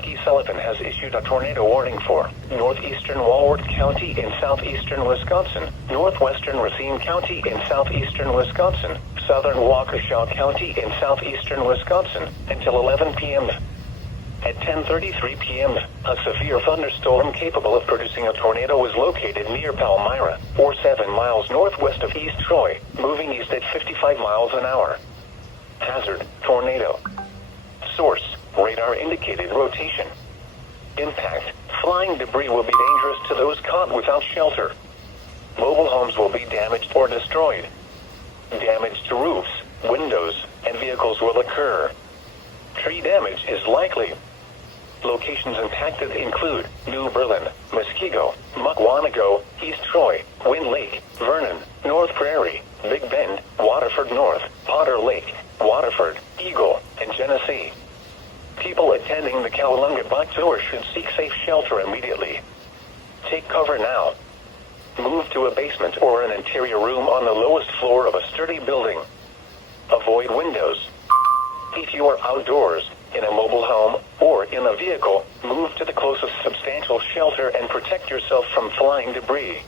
Rocky Sullivan has issued a tornado warning for northeastern Walworth County in southeastern Wisconsin, northwestern Racine County in southeastern Wisconsin, southern Waukesha County in southeastern Wisconsin, until 11 p.m. At 10:33 p.m., a severe thunderstorm capable of producing a tornado was located near Palmyra, or 7 miles northwest of East Troy, moving east at 55 miles an hour. Hazard, tornado. Source, radar indicated rotation. Impact, flying debris will be dangerous to those caught without shelter. Mobile homes will be damaged or destroyed. Damage to roofs, windows, and vehicles will occur. Tree damage is likely. Locations impacted include New Berlin, Muskego, Mukwonago, East Troy, Wind Lake, Vernon, North Prairie, Big Bend, Waterford North, Potter Lake, Waterford, Eagle, and Genesee. People attending the Cowalunga Bike Tour should seek safe shelter immediately. Take cover now. Move to a basement or an interior room on the lowest floor of a sturdy building. Avoid windows. If you are outdoors, in a mobile home, or in a vehicle, move to the closest substantial shelter and protect yourself from flying debris.